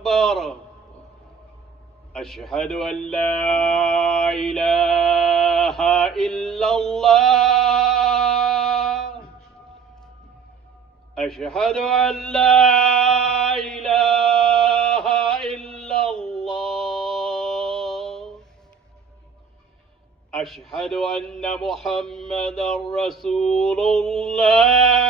أكبر أشهد أن لا إله إلا الله أشهد أن لا إله إلا الله أشهد أن محمدًا رسول الله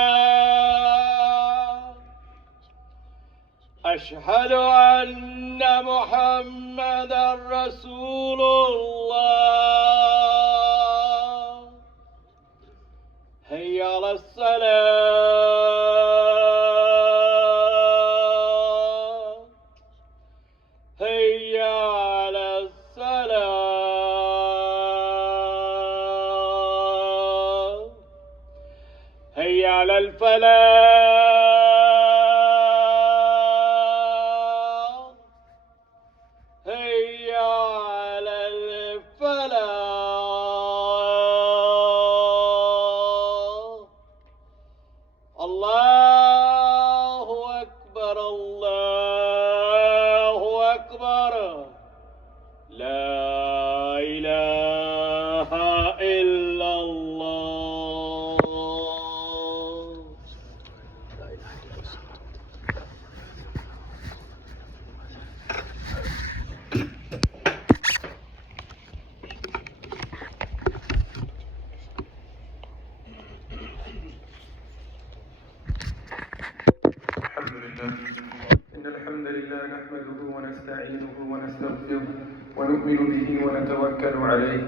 أشهد أن محمدًا رسول الله هيا على الصلاة هيا على الصلاة هيا على الفلاح هيا على الفلاح الله أكبر الله أكبر لا إله إلا الله لا إله إلا الله إن الحمد لله نحمده ونستعينه ونستغفره ونؤمن به ونتوكل عليه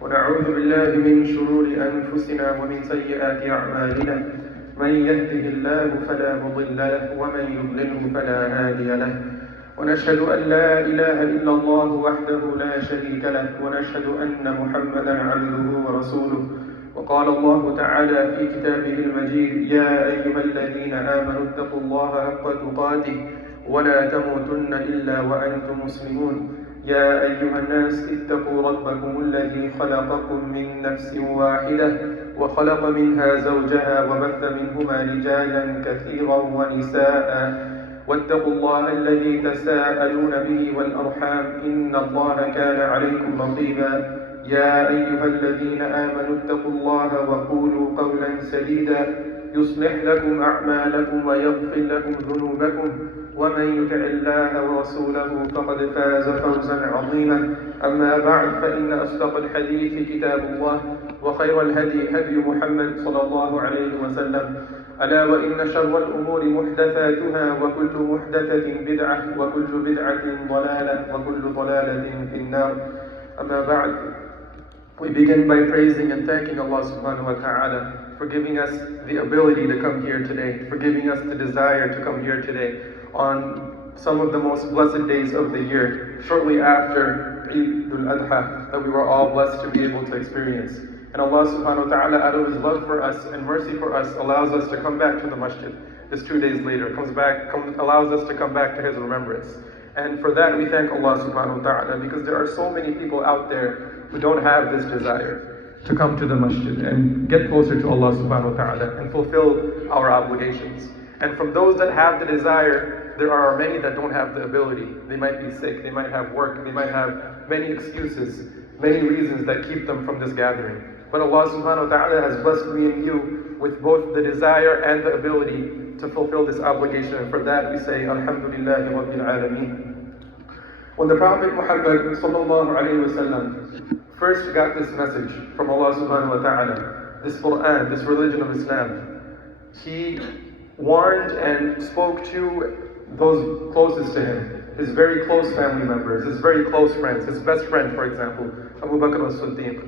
ونعوذ بالله من شرور أنفسنا ومن سيئات أعمالنا من يهده الله فلا مضل له ومن يضلله فلا هادي له ونشهد أن لا إله إلا الله وحده لا شريك له ونشهد أن محمدا عبده ورسوله وقال الله تعالى في كتابه المجيد يا أيها الذين آمنوا اتقوا الله حق تقاته ولا تموتن إلا وأنتم مسلمون يا أيها الناس اتقوا ربكم الذي خلقكم من نفس واحدة وخلق منها زوجها وبث منهما رجالا كثيرا ونساء واتقوا الله الذي تساءلون به والأرحام إن الله كان عليكم رقيبا يا أيها الذين آمنوا اتقوا الله وقولوا قولا سديدا يصلح لكم أعمالكم ويغفر لكم ذنوبكم ومن يطع الله ورسوله فقد فاز فوزا عظيما أما بعد فإن أصدق الحديث كتاب الله وخير الهدي هدي محمد صلى الله عليه وسلم ألا وإن شر الأمور محدثاتها وكل محدثة بدعة وكل بدعة ضلالة وكل ضلالة في النار أما بعد. We begin by praising and thanking Allah subhanahu wa ta'ala for giving us the ability to come here today, for giving us the desire to come here today on some of the most blessed days of the year, shortly after Eid al-Adha, that we were all blessed to be able to experience. And Allah subhanahu wa ta'ala, out of His love for us and mercy for us, allows us to come back to the masjid just 2 days later, allows us to come back to His remembrance. And for that we thank Allah subhanahu wa ta'ala, because there are so many people out there who don't have this desire to come to the masjid and get closer to Allah subhanahu wa ta'ala and fulfill our obligations. And from those that have the desire, there are many that don't have the ability. They might be sick, they might have work, they might have many excuses, many reasons that keep them from this gathering. But Allah subhanahu wa ta'ala has blessed me and you with both the desire and the ability to fulfill this obligation. And for that we say, Alhamdulillahi Rabbil Alameen. When the Prophet Muhammad sallallahu alayhi wa sallam first got this message from Allah subhanahu wa ta'ala, this Quran, this religion of Islam, he warned and spoke to those closest to him, his very close family members, his very close friends, his best friend, for example, Abu Bakr as-Siddiq.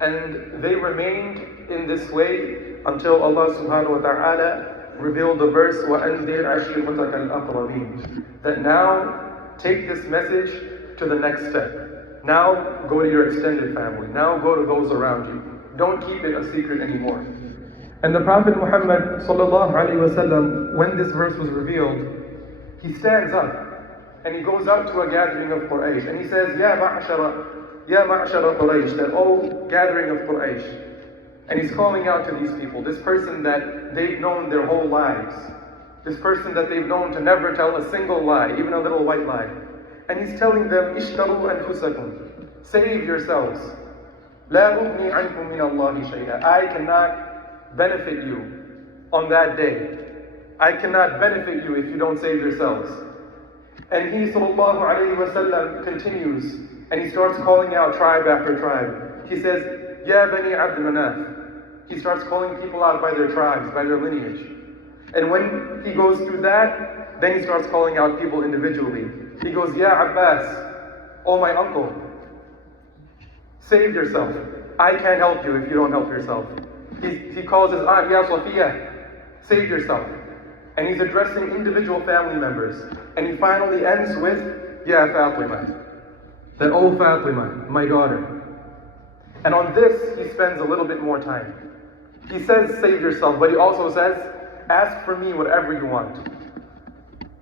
And they remained in this way until Allah subhanahu wa ta'ala revealed the verse, وَأَنذِرْ عَشِيرَتَكَ الْأَقْرَبِينَ, that now take this message to the next step. Now go to your extended family. Now go to those around you. Don't keep it a secret anymore. And the Prophet Muhammad sallallahu alaihi wasallam, when this verse was revealed, he stands up and he goes out to a gathering of Quraysh and he says, Ya ma'ashara Quraysh, that oh gathering of Quraysh. And he's calling out to these people, this person that they've known their whole lives. This person that they've known to never tell a single lie, even a little white lie. And he's telling them, اشتروا أنفسكم. Save yourselves. لا أغني عنكم من الله شيئا. I cannot benefit you on that day. I cannot benefit you if you don't save yourselves. And he, sallallahu alayhi wa sallam, continues, and he starts calling out tribe after tribe. He says, Ya Bani Abd Manaf. He starts calling people out by their tribes, by their lineage. And when he goes through that, then he starts calling out people individually. He goes, Ya Abbas, oh my uncle, save yourself. I can't help you if you don't help yourself. He calls his aunt, Ya Safiya, save yourself. And he's addressing individual family members. And he finally ends with, Ya Fatima, that, oh Fatima, my daughter. And on this, he spends a little bit more time. He says, save yourself, but he also says, ask for me whatever you want.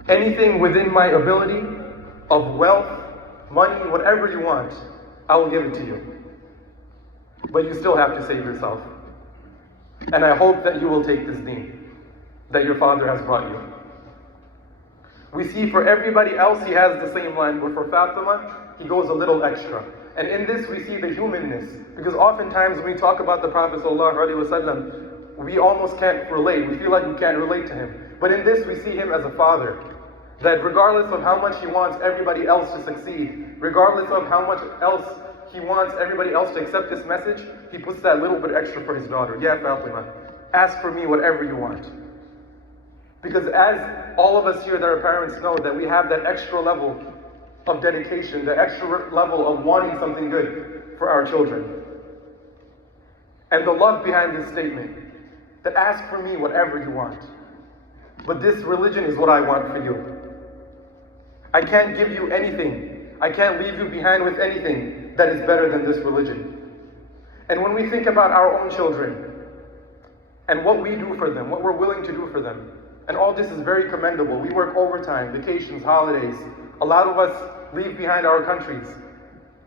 Anything within my ability of wealth, money, whatever you want, I will give it to you. But you still have to save yourself. And I hope that you will take this deen that your father has brought you. We see for everybody else he has the same line, but for Fatima, he goes a little extra. And in this we see the humanness, because oftentimes when we talk about the Prophet ﷺ, we almost can't relate. We feel like we can't relate to him. But in this we see him as a father, that regardless of how much he wants everybody else to succeed, regardless of how much else he wants everybody else to accept this message, he puts that little bit extra for his daughter. Ya Fatima, ask for me whatever you want. Because as all of us here that are parents know, that we have that extra level of dedication, the extra level of wanting something good for our children. And the love behind this statement, that ask for me whatever you want. But this religion is what I want for you. I can't give you anything. I can't leave you behind with anything that is better than this religion. And when we think about our own children, and what we do for them, what we're willing to do for them, and all this is very commendable. We work overtime, vacations, holidays. A lot of us leave behind our countries.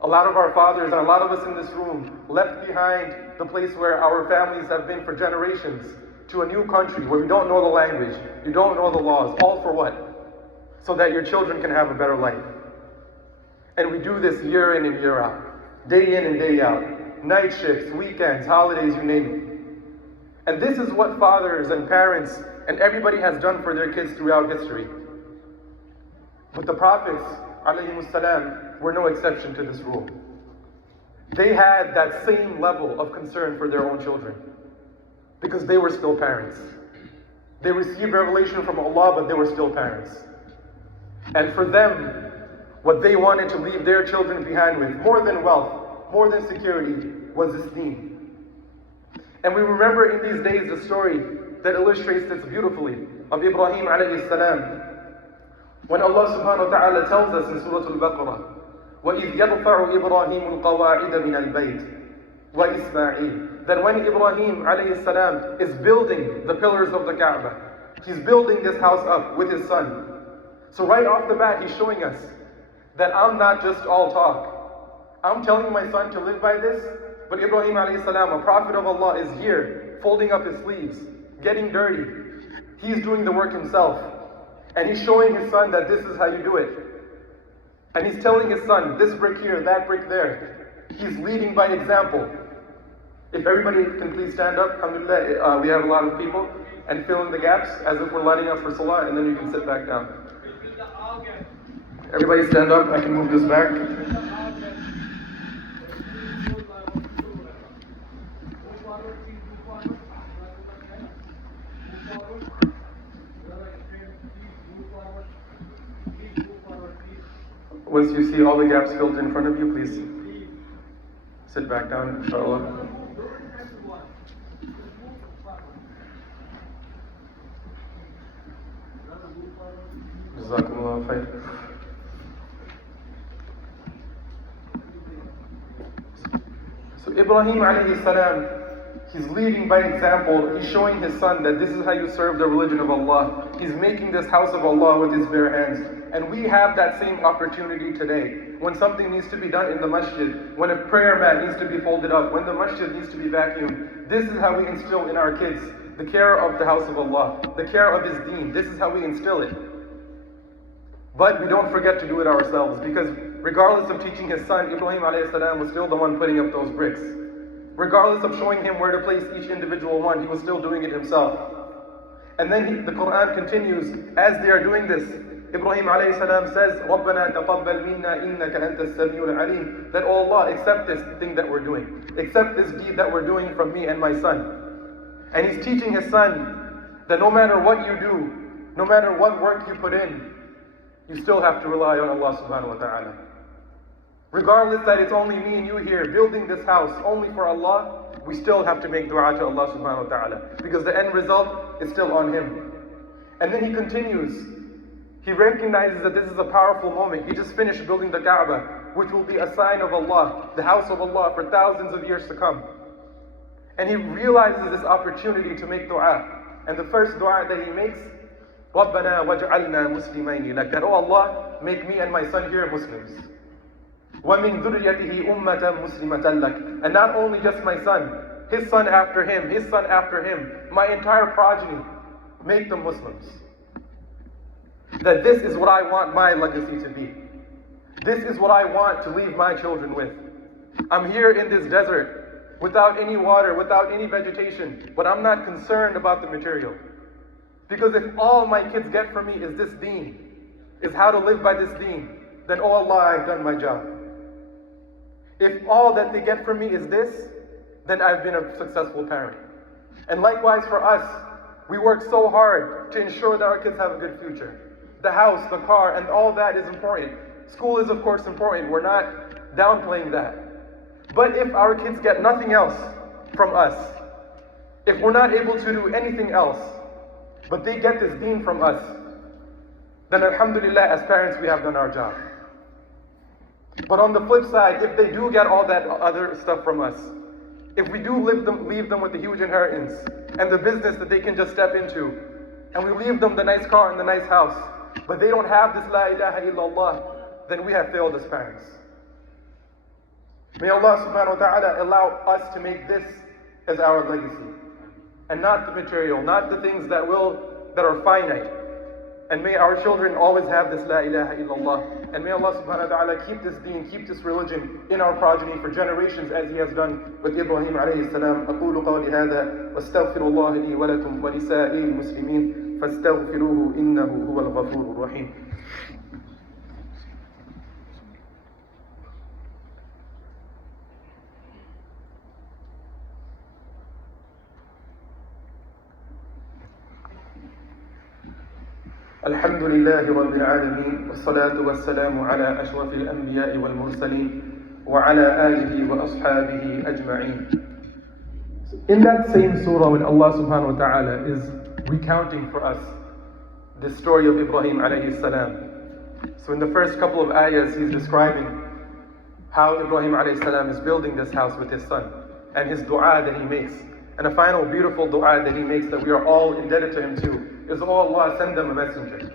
A lot of our fathers and a lot of us in this room left behind the place where our families have been for generations to a new country where we don't know the language, you don't know the laws. All for what? So that your children can have a better life. And we do this year in and year out, day in and day out, night shifts, weekends, holidays, you name it. And this is what fathers and parents and everybody has done for their kids throughout history. But the prophets, ﷺ, were no exception to this rule. They had that same level of concern for their own children, because they were still parents. They received revelation from Allah, but they were still parents. And for them, what they wanted to leave their children behind with, more than wealth, more than security, was this deen. And we remember in these days the story that illustrates this beautifully of Ibrahim alayhi salam. When Allah subhanahu wa ta'ala tells us in Surah Al-Baqarah, وَإِذْ يَرْفَعُ إِبْرَاهِيمُ الْقَوَاعِدَ مِنَ الْبَيْتِ وَإِسْمَاعِيلُ, that when Ibrahim alayhi salam is building the pillars of the Kaaba, he's building this house up with his son. So right off the bat he's showing us that I'm not just all talk. I'm telling my son to live by this, but Ibrahim alayhi salam, a prophet of Allah, is here folding up his sleeves, getting dirty. He's doing the work himself. And he's showing his son that this is how you do it. And he's telling his son, this brick here, that brick there. He's leading by example. If everybody can please stand up, alhamdulillah, we have a lot of people, and fill in the gaps as if we're lining up for salah, and then you can sit back down. Everybody stand up, I can move this back. Once you see all the gaps filled in front of you, please sit back down, inshallah. Jazakumullah khair. So Ibrahim alayhi salam, he's leading by example. He's showing his son that this is how you serve the religion of Allah. He's making this house of Allah with his bare hands. And we have that same opportunity today. When something needs to be done in the masjid, when a prayer mat needs to be folded up, when the masjid needs to be vacuumed, this is how we instill in our kids the care of the house of Allah, the care of His deen. This is how we instill it. But we don't forget to do it ourselves, because regardless of teaching his son, Ibrahim alayhi salam was still the one putting up those bricks. Regardless of showing him where to place each individual one, he was still doing it himself. And then the Quran continues, as they are doing this, Ibrahim alayhi salam says, رَبَّنَا تَقَبَّلْ مِنَّا إِنَّكَ أَنْتَ السَّمِيعُ الْعَلِيمُ, that, oh Allah, accept this thing that we're doing. Accept this deed that we're doing from me and my son. And he's teaching his son that no matter what you do, no matter what work you put in, you still have to rely on Allah subhanahu wa ta'ala. Regardless that it's only me and you here building this house only for Allah, we still have to make dua to Allah subhanahu wa ta'ala, because the end result is still on Him. And then he continues. He recognizes that this is a powerful moment. He just finished building the Kaaba, which will be a sign of Allah, the house of Allah, for thousands of years to come. And he realizes this opportunity to make dua. And the first dua that he makes, رَبَّنَا وَاجْعَلْنَا مُسْلِمَيْنِ, like that, oh Allah, make me and my son here Muslims. وَمِن ذُرِّيَّتِهِ أُمَّةً مُسْلِمَةً لَكَ, and not only just my son, his son after him, his son after him, my entire progeny, make them Muslims. That this is what I want my legacy to be. This is what I want to leave my children with. I'm here in this desert, without any water, without any vegetation, but I'm not concerned about the material. Because if all my kids get from me is this deen, is how to live by this deen, then oh Allah, I've done my job. If all that they get from me is this, then I've been a successful parent. And likewise for us, we work so hard to ensure that our kids have a good future. The house, the car, and all that is important. School is of course important, we're not downplaying that. But if our kids get nothing else from us, if we're not able to do anything else, but they get this deen from us, then alhamdulillah, as parents we have done our job. But on the flip side, if they do get all that other stuff from us, if we do leave them with a huge inheritance, and the business that they can just step into, and we leave them the nice car and the nice house, but they don't have this La ilaha illallah, then we have failed as parents. May Allah subhanahu wa ta'ala allow us to make this as our legacy, and not the material, not the things that are finite. And may our children always have this La ilaha illallah. And may Allah subhanahu wa ta'ala keep this deen, keep this religion in our progeny for generations, as He has done with Ibrahim alayhi salam. أقول قولي هذا واستغفر الله لي ولكم ولسائر المسلمين فاستغفروه إنه هو الغفور الرحيم. الحمد لله رب العالمين والصلاة والسلام على أشرف الأنبياء والمرسلين وعلى آله وأصحابه أجمعين. In that same surah, when Allah subhanahu wa ta'ala is recounting for us the story of Ibrahim alayhi salam, so in the first couple of ayahs he's describing how Ibrahim alayhi salam is building this house with his son, and his dua that he makes. And a final beautiful dua that he makes that we are all indebted to him too is, oh Allah, send them a messenger.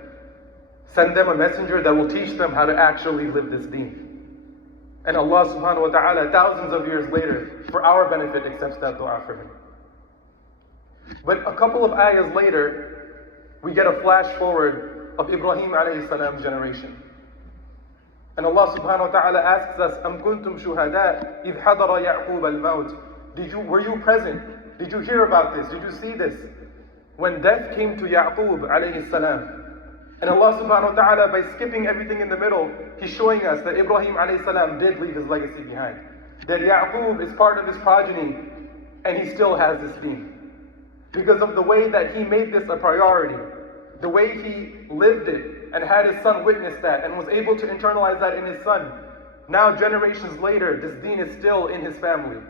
Send them a messenger that will teach them how to actually live this deen. And Allah subhanahu wa ta'ala, thousands of years later, for our benefit, accepts that dua from him. But a couple of ayahs later, we get a flash forward of Ibrahim alayhi salam's generation. And Allah subhanahu wa ta'ala asks us, أَمْ كُنْتُمْ شُهَدَاءَ إِذْ حَضَرَ يَعْقُوبَ الْمَوْتِ, were you present? Did you hear about this? Did you see this? When death came to Ya'qub alayhi salam. And Allah subhanahu wa ta'ala, by skipping everything in the middle, He's showing us that Ibrahim alayhi salam did leave his legacy behind. That Ya'qub is part of his progeny, and he still has this deen. Because of the way that he made this a priority, the way he lived it, and had his son witness that, and was able to internalize that in his son. Now generations later, this deen is still in his family.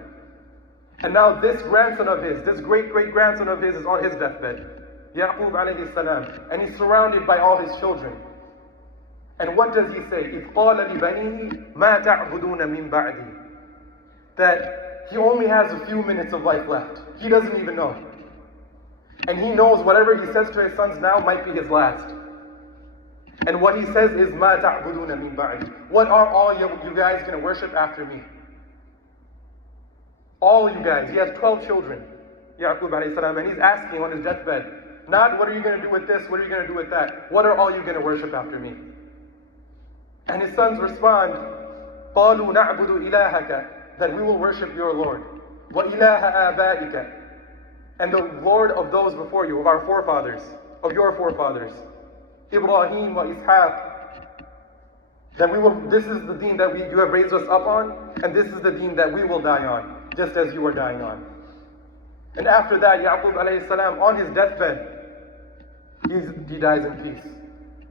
And now this grandson of his, this great-great-grandson of his is on his deathbed, Ya'qub alayhi salam, and he's surrounded by all his children. And what does he say? إِذْ قَالَ لِبَنِيهِ مَا تَعْبُدُونَ مِن بَعْدِي, that he only has a few minutes of life left. He doesn't even know. And he knows whatever he says to his sons now might be his last. And what he says is, مَا تَعْبُدُونَ مِن بَعْدِي, what are all you guys going to worship after me? All you guys. He has 12 children. Yaqub alayhi salam, and he's asking on his deathbed, not what are you going to do with this, what are you going to do with that, what are all you going to worship after me? And his sons respond, قَالُوا نَعْبُدُ إِلَهَكَ, that we will worship your Lord, وَإِلَهَ آبَائِكَ, and the Lord of those before you, of our forefathers, of your forefathers, Ibrahim wa Ishaq, that we will, this is the deen that you have raised us up on, and this is the deen that we will die on, just as you are dying on. And after that, Yaqub alayhi salam, on his deathbed, he dies in peace.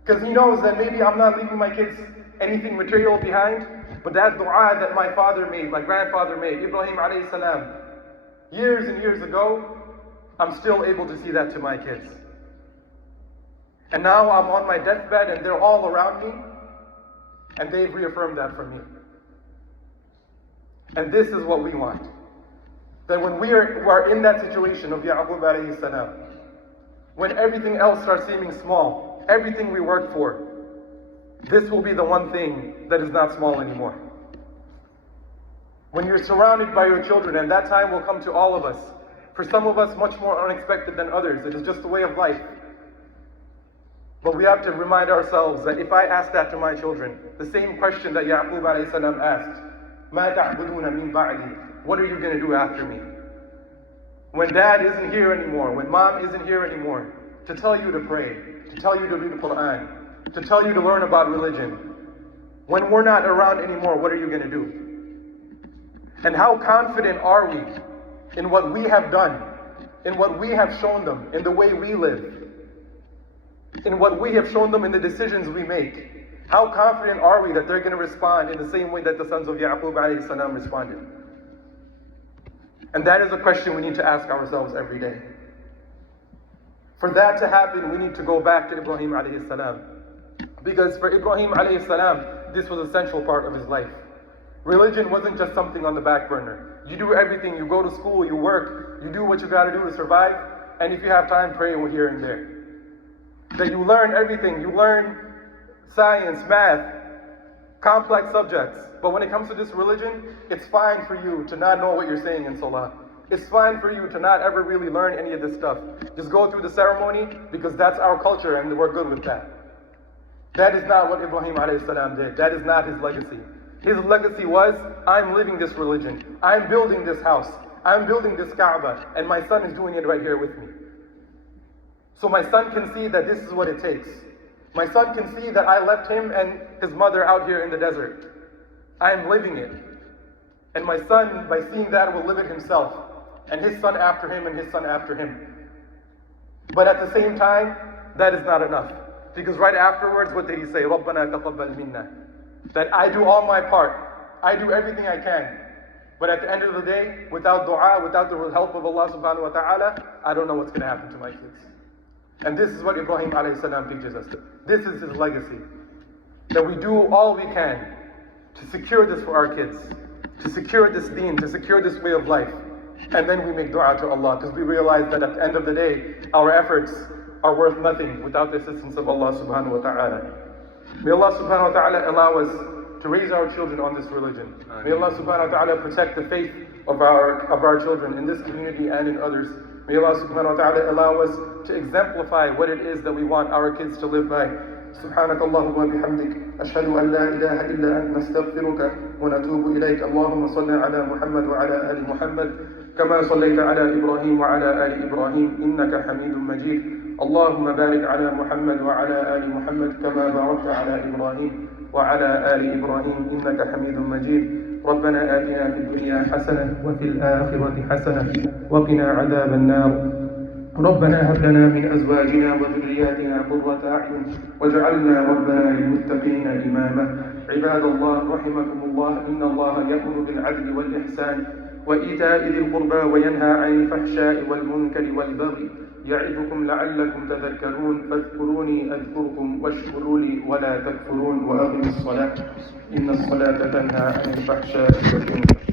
Because he knows that maybe I'm not leaving my kids anything material behind, but that dua that my father made, my grandfather made, Ibrahim alayhi salam, years and years ago, I'm still able to see that to my kids. And now I'm on my deathbed and they're all around me, and they've reaffirmed that for me. And this is what we want. That when we are in that situation of Yaqub alayhi salam, when everything else starts seeming small, everything we worked for, this will be the one thing that is not small anymore. When you're surrounded by your children, and that time will come to all of us. For some of us, much more unexpected than others. It is just the way of life. But we have to remind ourselves that if I ask that to my children, the same question that Yaqub alayhi salam asked, مَا تَعْبُدُونَ مِن بَعْدِي, what are you going to do after me? When dad isn't here anymore, when mom isn't here anymore, to tell you to pray, to tell you to read the Quran, to tell you to learn about religion. When we're not around anymore, what are you going to do? And how confident are we in what we have done, in what we have shown them, in the way we live, in what we have shown them in the decisions we make? How confident are we that they're going to respond in the same way that the sons of Yaqub alayhi salam responded? And that is a question we need to ask ourselves every day. For that to happen, we need to go back to Ibrahim alayhi salam. Because for Ibrahim alayhi salam, this was an essential part of his life. Religion wasn't just something on the back burner. You do everything, you go to school, you work, you do what you got to do to survive, and if you have time, pray here and there. That you learn everything, you learn science, math, complex subjects. But when it comes to this religion, it's fine for you to not know what you're saying in Salah. It's fine for you to not ever really learn any of this stuff. Just go through the ceremony because that's our culture and we're good with that. That is not what Ibrahim alayhi salam did. That is not his legacy. His legacy was, I'm living this religion. I'm building this house. I'm building this Kaaba. And my son is doing it right here with me. So my son can see that this is what it takes. My son can see that I left him and his mother out here in the desert. I am living it. And my son, by seeing that, will live it himself. And his son after him and his son after him. But at the same time, that is not enough. Because right afterwards, what did he say? رَبَّنَا تَقَبَّلْ مِنَّا. That I do all my part. I do everything I can. But at the end of the day, without dua, without the help of Allah subhanahu wa ta'ala, I don't know what's going to happen to my kids. And this is what Ibrahim alayhi salam teaches us. This is his legacy. That we do all we can to secure this for our kids. To secure this deen, to secure this way of life. And then we make dua to Allah because we realize that at the end of the day, our efforts are worth nothing without the assistance of Allah subhanahu wa ta'ala. May Allah subhanahu wa ta'ala allow us to raise our children on this religion. May Allah subhanahu wa ta'ala protect the faith of our children in this community and in others. May Allah subhanahu wa ta'ala allow us to exemplify what it is that we want our kids to live by. سبحانك اللهم وبحمدك أشهد أن لا إله إلا أنت نستغفرك ونتوب إليك اللهم صل على محمد وعلى آل محمد كما صليت على إبراهيم وعلى آل إبراهيم إنك حميد مجيد اللهم بارك على محمد وعلى آل محمد كما باركت على إبراهيم وعلى آل إبراهيم إنك حميد مجيد ربنا آتنا في الدنيا حسنة وفي الآخرة حسنة وقنا عذاب النار ربنا هب لنا من أزواجنا وذرياتنا قرة أعين واجعلنا ربنا للمتقين إماما عباد الله رحمكم الله إن الله يأمر بالعدل والإحسان وإيتاء ذي القربى وينهى عن الفحشاء والمنكر والبغي يعظكم لعلكم تذكرون فاذكروني أذكركم واشكروا لي ولا تكفرون وأقيموا الصلاة إن الصلاة تنهى عن الفحشاء والمنكر